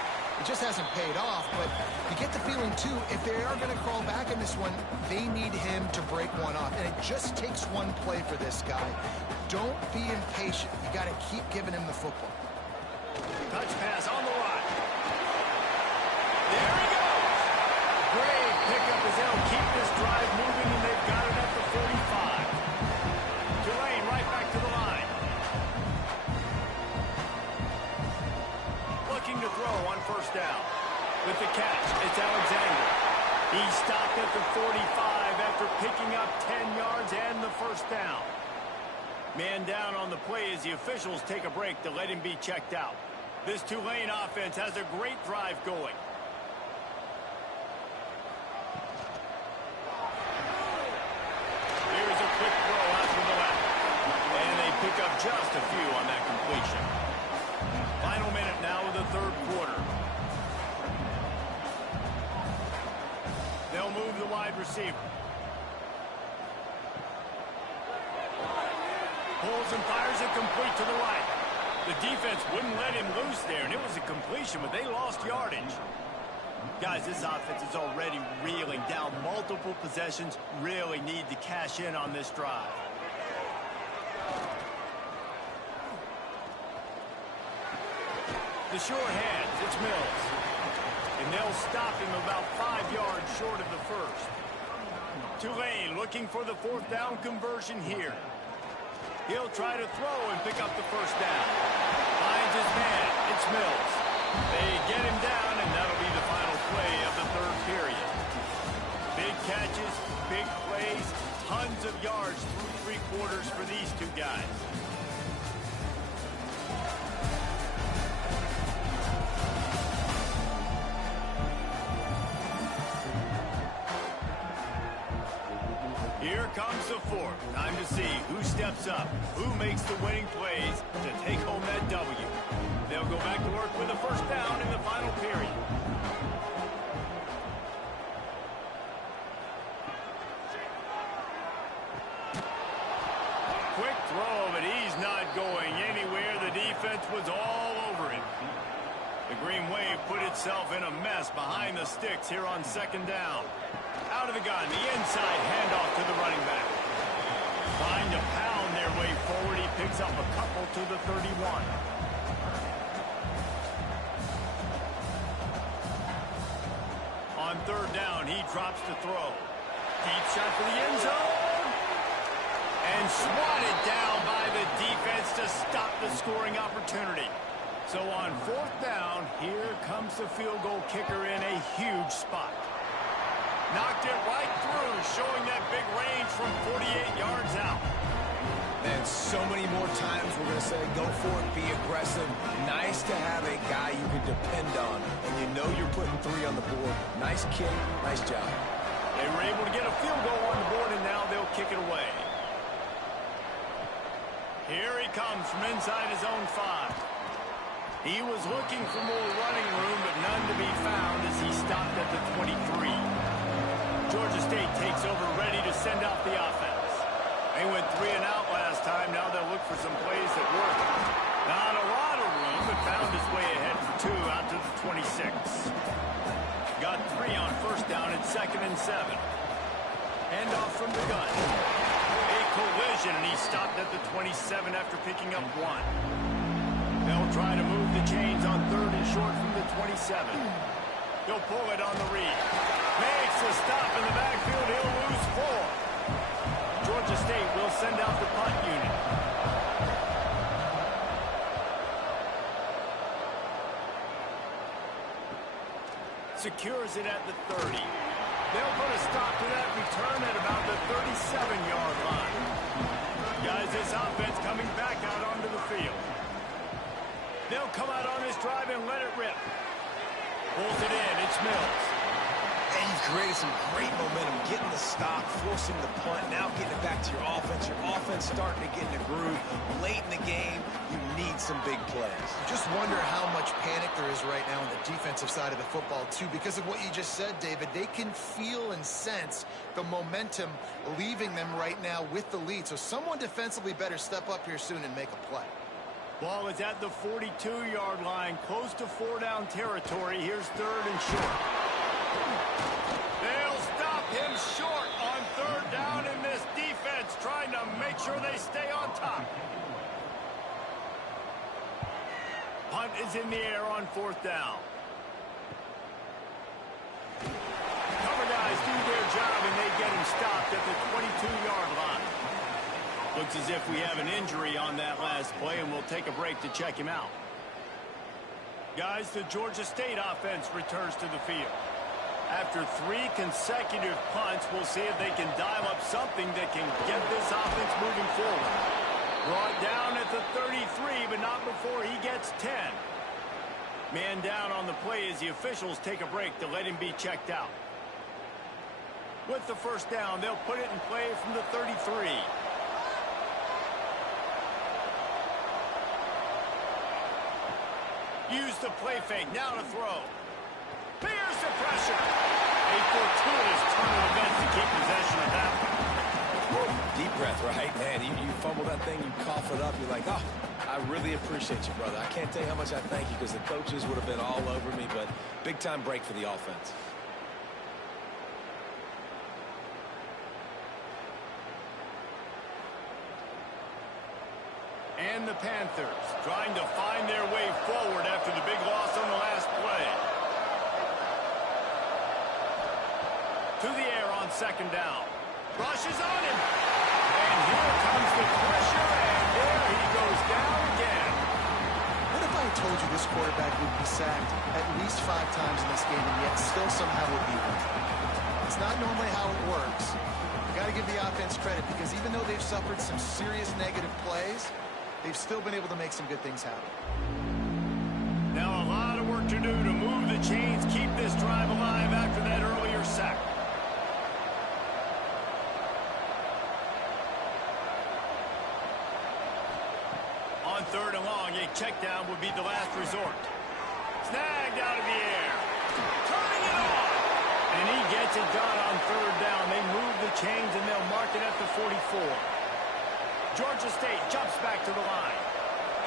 It just hasn't paid off, but you get the feeling, too, if they are going to crawl back in this one, they need him to break one off, and it just takes one play for this guy. Don't be impatient. You got to keep giving him the football. Touch pass on the right. There he goes. Great pickup as they'll keep this drive moving, and they've got it at the 45. Tulane right back to the line. Looking to throw on 1st down. With the catch, it's Alexander. He stopped at the 45 after picking up 10 yards and the 1st down. Man down on the play as the officials take a break to let him be checked out. This Tulane offense has a great drive going. Here's a quick throw out to the left. And they pick up just a few on that completion. Final minute now of the 3rd quarter. They'll move the wide receiver. Pulls and fires it complete to the right. The defense wouldn't let him loose there, and it was a completion, but they lost yardage. Guys, this offense is already reeling down multiple possessions. Really need to cash in on this drive. The sure hands, it's Mills. And they'll stop him about 5 yards short of the 1st. Tulane looking for the 4th down conversion here. He'll try to throw and pick up the 1st down. Finds his man. It's Mills. They get him down, and that'll be the final play of the 3rd period. Big catches, big plays, tons of yards through 3 quarters for these two guys. Here comes the 4th. Time to see who steps up, who makes the winning plays to take home that W. They'll go back to work with a 1st down in the final period. Quick throw, but he's not going anywhere. The defense was all over him. The Green Wave put itself in a mess behind the sticks here on second down. Out of the gun, the inside handoff to the running back. Trying to pound their way forward. He picks up a couple to the 31. On third down, he drops to throw. Deep shot for the end zone. And swatted down by the defense to stop the scoring opportunity. So on fourth down, here comes the field goal kicker in a huge spot. Knocked it right through, showing that big range from 48 yards out. And so many more times we're going to say, go for it, be aggressive. Nice to have a guy you can depend on, and you know you're putting 3 on the board. Nice kick, nice job. They were able to get a field goal on the board, and now they'll kick it away. Here he comes from inside his own 5. He was looking for more running room, but none to be found as he stopped at the 23. Georgia State takes over, ready to send out the offense. They went 3 and out last time. Now they'll look for some plays that work. Not a lot of room, but found his way ahead for 2 out to the 26. Got 3 on first down at 2nd and 7. Handoff from the gun. A collision, and he stopped at the 27 after picking up 1. They'll try to move the chains on 3rd and short from the 27. He'll pull it on the read. Makes a stop in the backfield. He'll lose 4. Georgia State will send out the punt unit. Secures it at the 30. They'll put a stop to that return at about the 37-yard line. Guys, this offense coming back out onto the field. They'll come out on this drive and let it rip. Pulls it in. It's Mills. And you've created some great momentum, getting the stop, forcing the punt, now getting it back to your offense. Your offense starting to get in a groove. Late in the game, you need some big plays. Just wonder how much panic there is right now on the defensive side of the football, too, because of what you just said, David. They can feel and sense the momentum leaving them right now with the lead. So someone defensively better step up here soon and make a play. Ball is at the 42-yard line, close to 4-down territory. Here's 3rd and short. They'll stop him short on 3rd down in this defense, trying to make sure they stay on top. Punt is in the air on 4th down. Cover guys do their job, and they get him stopped at the 22-yard line. Looks as if we have an injury on that last play, and we'll take a break to check him out. Guys, the Georgia State offense returns to the field. After 3 consecutive punts, we'll see if they can dial up something that can get this offense moving forward. Brought down at the 33, but not before he gets 10. Man down on the play as the officials take a break to let him be checked out. With the first down, they'll put it in play from the 33. Use the play fake, now to throw. Fears the pressure. A fortuitous turn of events to keep possession of that one. Deep breath, right? Man, you fumble that thing, you cough it up, you're like, oh, I really appreciate you, brother. I can't tell you how much I thank you because the coaches would have been all over me, but big-time break for the offense. And the Panthers trying to find their way forward after the big loss on the last play. To the air on 2nd down. Rushes on him. And here comes the pressure, and there he goes down again. What if I had told you this quarterback would be sacked at least 5 times in this game and yet still somehow would beat him? It's not normally how it works. You got to give the offense credit because even though they've suffered some serious negative plays, they've still been able to make some good things happen. Now a lot of work to do to move the chains, keep this drive alive after that earlier sack. On 3rd and long, a check down would be the last resort. Snagged out of the air. Turning it on. And he gets it done on 3rd down. They move the chains, and they'll mark it at the 44. Georgia State jumps back to the line.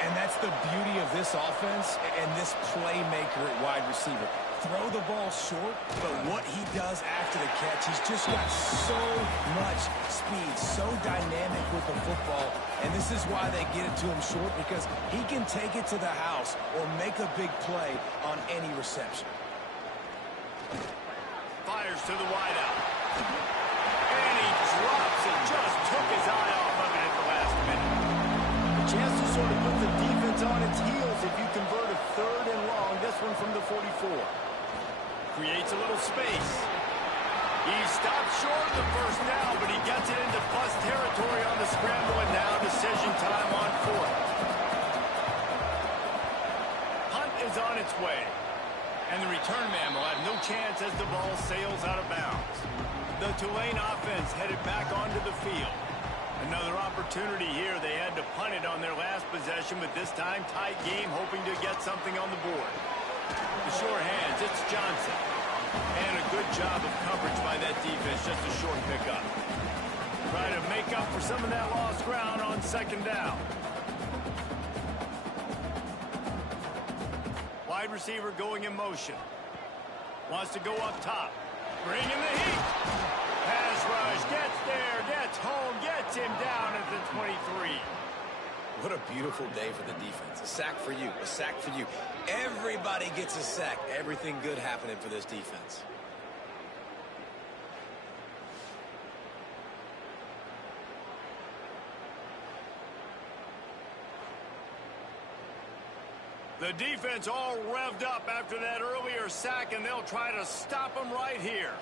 And that That's the beauty of this offense and this playmaker at wide receiver. Throw the ball short, but what he does after the catch, he's just got so much speed, so dynamic with the football, and this is why they get it to him short, because he can take it to the house or make a big play on any reception. Fires to the wideout. And he drops it. Just took his eye off of it at the last minute. A chance to sort of put the defense on its heels if you convert a 3rd and long. This one from the 44. Creates a little space. He stops short of the first down, but he gets it into bust territory on the scramble, and now decision time on 4th. Hunt is on its way. And the return man will have no chance as the ball sails out of bounds. The Tulane offense headed back onto the field. Another opportunity here. They had to punt it on their last possession, but this time tight game, hoping to get something on the board. The sure hands, it's Johnson. And a good job of coverage by that defense, just a short pickup. Trying to make up for some of that lost ground on 2nd down. Wide receiver going in motion. Wants to go up top. Bring in the heat. Pass rush, gets there, gets home, gets him down at the 23. What a beautiful day for the defense. A sack for you, a sack for you. Everybody gets a sack. Everything good happening for this defense. The defense all revved up after that earlier sack, and they'll try to stop him right here.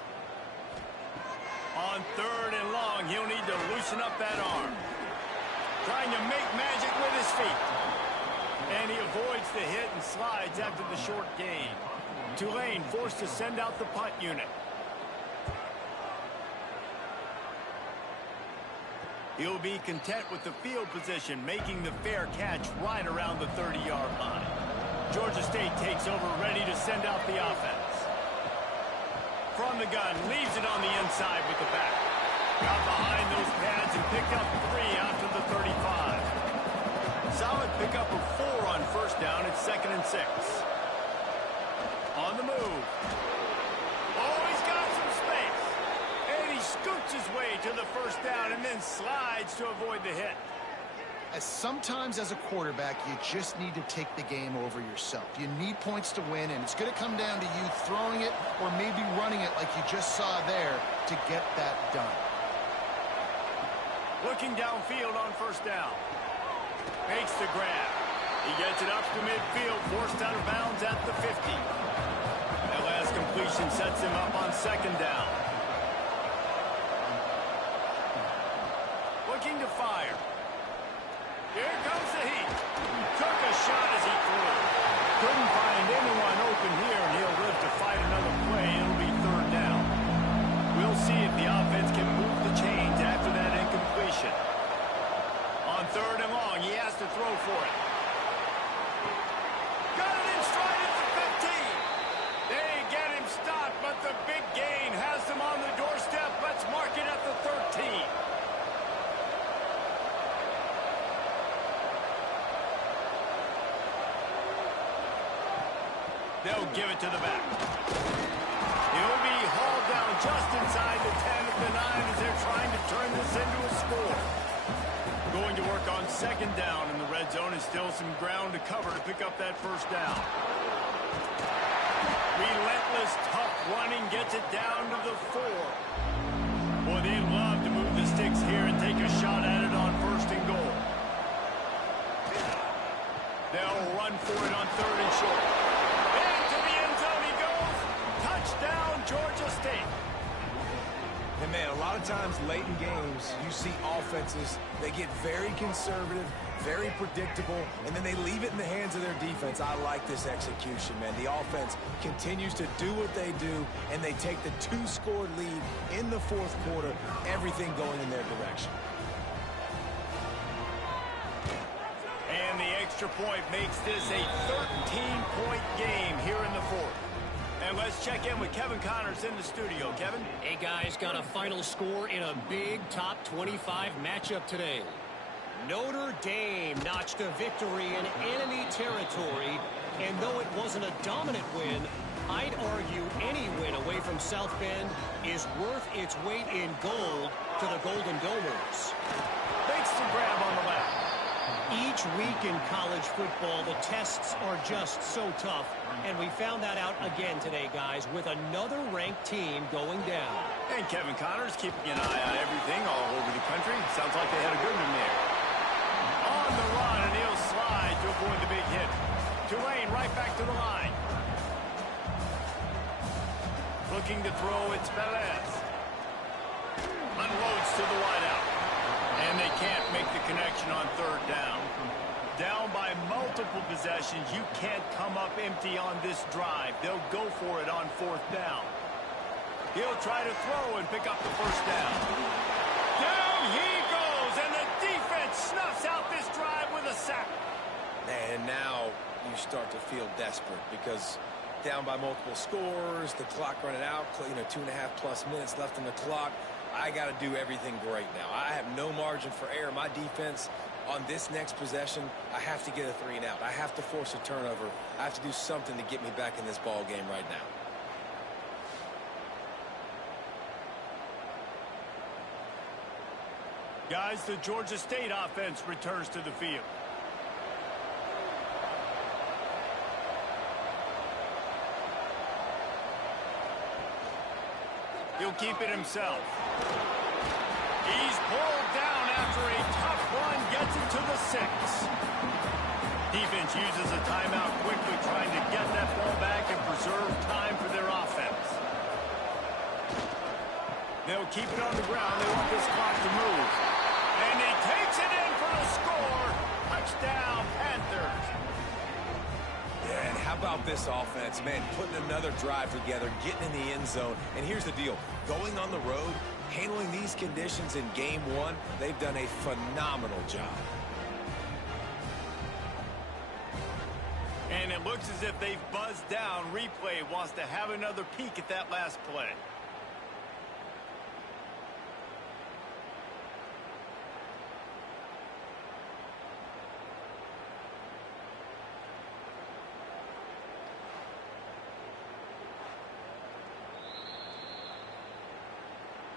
On 3rd and long, he'll need to loosen up that arm. Trying to make magic with his feet. And he avoids the hit and slides after the short gain. Tulane forced to send out the punt unit. He'll be content with the field position, making the fair catch right around the 30-yard line. Georgia State takes over, ready to send out the offense. From the gun, leaves it on the inside with the back. Got behind those pads and picked up 3 after the 35. Solid pickup of 4 on 1st down. It's 2nd and 6. On the move. Oh, he's got some space. And he scoots his way to the 1st down and then slides to avoid the hit. Sometimes as a quarterback, you just need to take the game over yourself. You need points to win, and it's going to come down to you throwing it or maybe running it like you just saw there to get that done. Looking downfield on 1st down. Makes the grab. He gets it up to midfield, forced out of bounds at the 50. That last completion sets him up on 2nd down. Looking to fire. Here comes the heat. Took a shot as he threw. Couldn't find anyone open here, and he'll live to fight another play. It'll be 3rd down. We'll see if the offense can move the chains after that incompletion. On 3rd and long, he has to throw for it. Got it in stride at the 15. They get him stopped, but the big gain has them on the doorstep. Let's mark it at the 13. They'll give it to the back. He'll be hauled down just inside the 10 at the 9 as they're trying to turn this into a score. Going to work on 2nd down in the red zone, and still some ground to cover to pick up that 1st down. Relentless, tough running gets it down to the 4. Boy, they'd love to move the sticks here and take a shot at it on 1st and goal. They'll run for it on 3rd and short. Into the end zone he goes. Touchdown, Georgia State. And man, a lot of times late in games, you see offenses, they get very conservative, very predictable, and then they leave it in the hands of their defense. I like this execution, man. The offense continues to do what they do, and they take the 2-score lead in the 4th quarter, everything going in their direction. And the extra point makes this a 13-point game here in the 4th. And let's check in with Kevin Connors in the studio. Kevin? Hey, guys, got a final score in a big top 25 matchup today. Notre Dame notched a victory in enemy territory, and though it wasn't a dominant win, I'd argue any win away from South Bend is worth its weight in gold to the Golden Domers. Makes the grab on the left. Each week in college football, the tests are just so tough, and we found that out again today, guys, with another ranked team going down. And Kevin Connors keeping an eye on everything all over the country. Sounds like they had a good one there. On the run, and he'll slide to avoid the big hit. Tulane right back to the line. Looking to throw, it's Velez. Unloads to the wideout. And they can't make the connection on third down. Down by multiple possessions, you can't come up empty on this drive. They'll go for it on fourth down. He'll try to throw and pick up the first down. Down he goes, and the defense snuffs out this drive with a sack. And now you start to feel desperate because down by multiple scores, the clock running out, 2.5+ minutes left in the clock. I got to do everything great now. I have no margin for error. My defense on this next possession, I have to get a 3-and-out. I have to force a turnover. I have to do something to get me back in this ball game right now. Guys, the Georgia State offense returns to the field. He'll keep it himself. He's pulled down after a tough run, gets it to the 6. Defense uses a timeout quickly, trying to get that ball back and preserve time for their offense. They'll keep it on the ground. They want this clock to move. And he takes it in for the score. Touchdown, Panthers. Yeah, and how about this offense, man, putting another drive together, getting in the end zone. And here's the deal. Going on the road, handling these conditions in game one, they've done a phenomenal job. And it looks as if they've buzzed down. Replay wants to have another peek at that last play.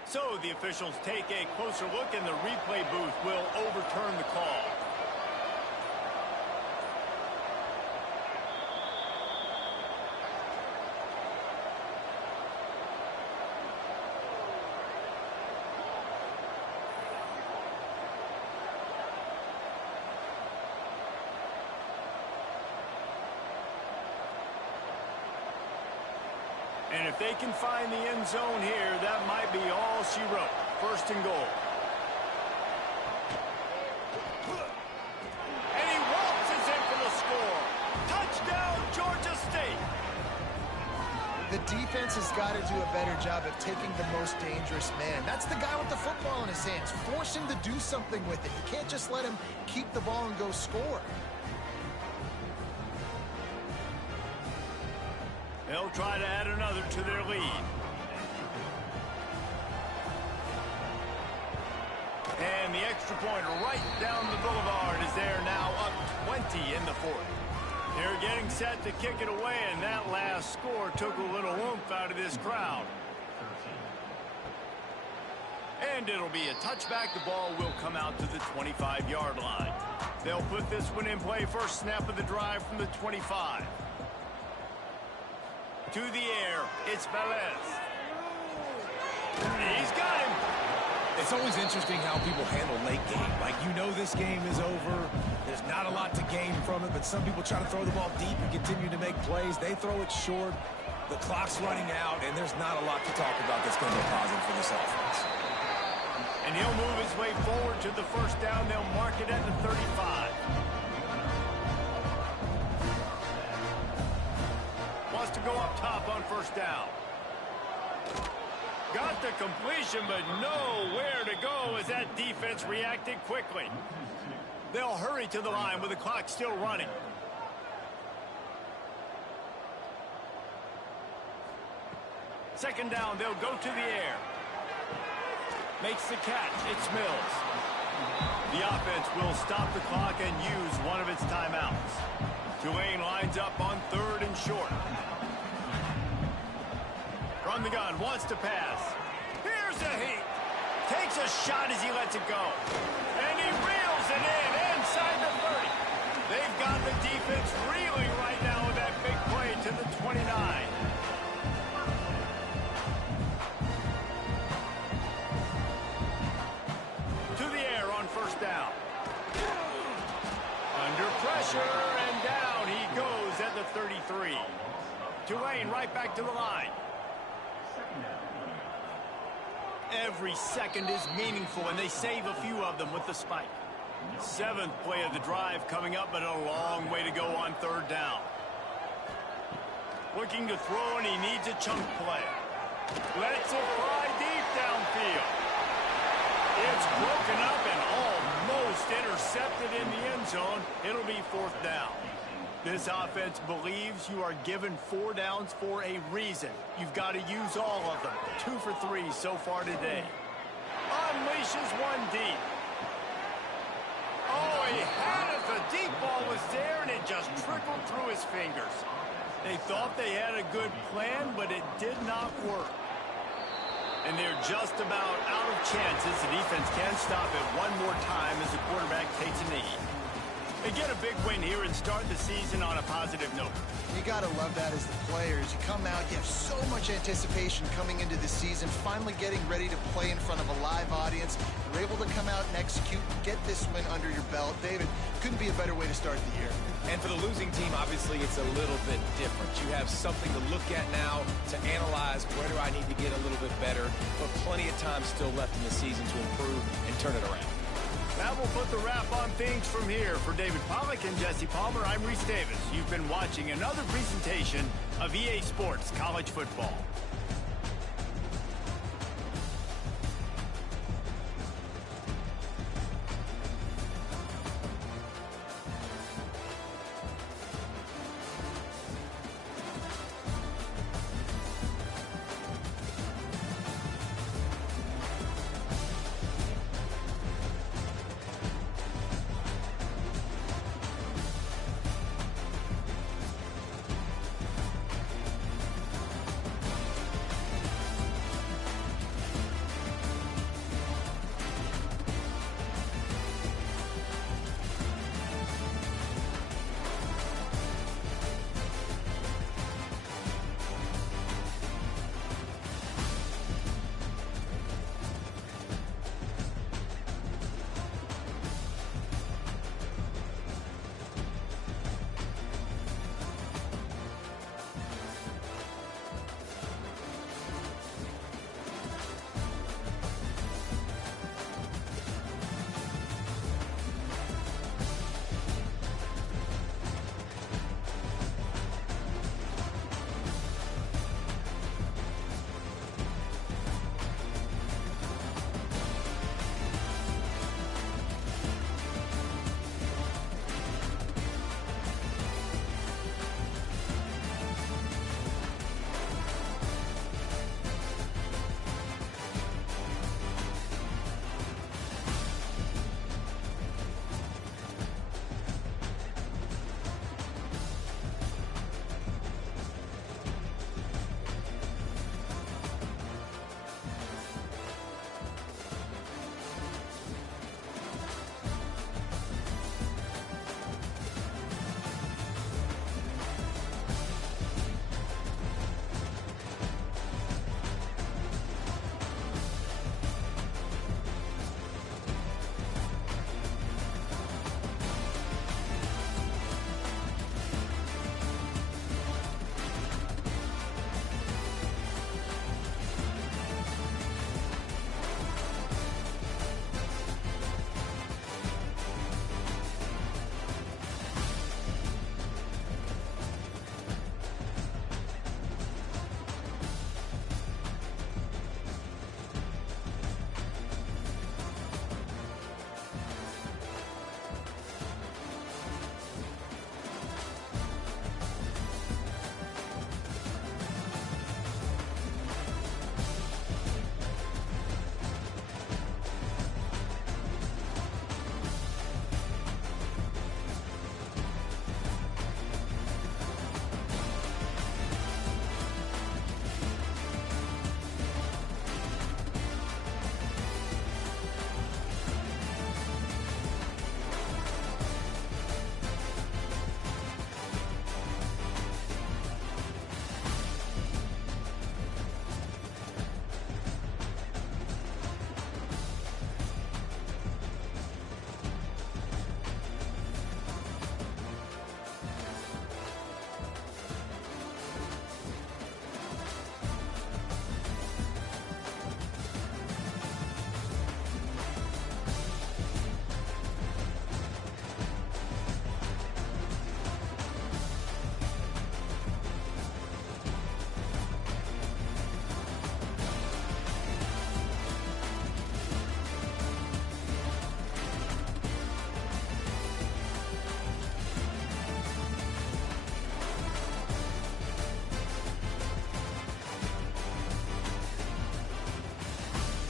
So the officials take a closer look, and the replay booth will overturn the call. And if they can find the end zone here, that might be all she wrote. First and goal. And he waltzes in for the score. Touchdown, Georgia State. The defense has got to do a better job of taking the most dangerous man. That's the guy with the football in his hands. Force him to do something with it. You can't just let him keep the ball and go score. They'll try to add another to their lead. And the extra point right down the boulevard is there now, up 20 in the fourth. They're getting set to kick it away, and that last score took a little oomph out of this crowd. And it'll be a touchback. The ball will come out to the 25-yard line. They'll put this one in play. First snap of the drive from the 25. To the air, it's Velez. He's got him. It's always interesting how people handle late game. Like, this game is over. There's not a lot to gain from it, but some people try to throw the ball deep and continue to make plays. They throw it short. The clock's running out, and there's not a lot to talk about that's going to be positive for this offense. And he'll move his way forward to the first down. They'll mark it at the 35. Wants to go up top on first down. Got the completion, but nowhere to go as that defense reacted quickly. They'll hurry to the line with the clock still running. Second down, they'll go to the air. Makes the catch. It's Mills. The offense will stop the clock and use Tulane lines up on 3rd and short. From the gun, wants to pass. Here's a heat. Takes a shot as he lets it go. And he reels it in inside the 30. They've got the defense reeling right now with that big play to the 29. To the air on 1st down. Under pressure, and down he goes at the 33. Tulane right back to the line. Every second is meaningful, and they save a few of them with the spike. 7th play of the drive coming up, but a long way to go on 3rd down. Looking to throw, and he needs a chunk play. Lets it fly deep downfield. It's broken up and almost intercepted in the end zone. It'll be 4th down. This offense believes you are given 4 downs for a reason. You've got to use all of them. 2 for 3 so far today. Unleashes one deep. Oh, he had it. The deep ball was there, and it just trickled through his fingers. They thought they had a good plan, but it did not work. And they're just about out of chances. The defense can stop it one more time as the quarterback takes a knee. They get a big win here and start the season on a positive note. You got to love that as the players. You come out, you have so much anticipation coming into the season, finally getting ready to play in front of a live audience. You're able to come out and execute, get this win under your belt. David, couldn't be a better way to start the year. And for the losing team, obviously, it's a little bit different. You have something to look at now to analyze where do I need to get a little bit better, but plenty of time still left in the season to improve and turn it around. That will put the wrap on things from here. For David Pollack and Jesse Palmer, I'm Reese Davis. You've been watching another presentation of EA Sports College Football.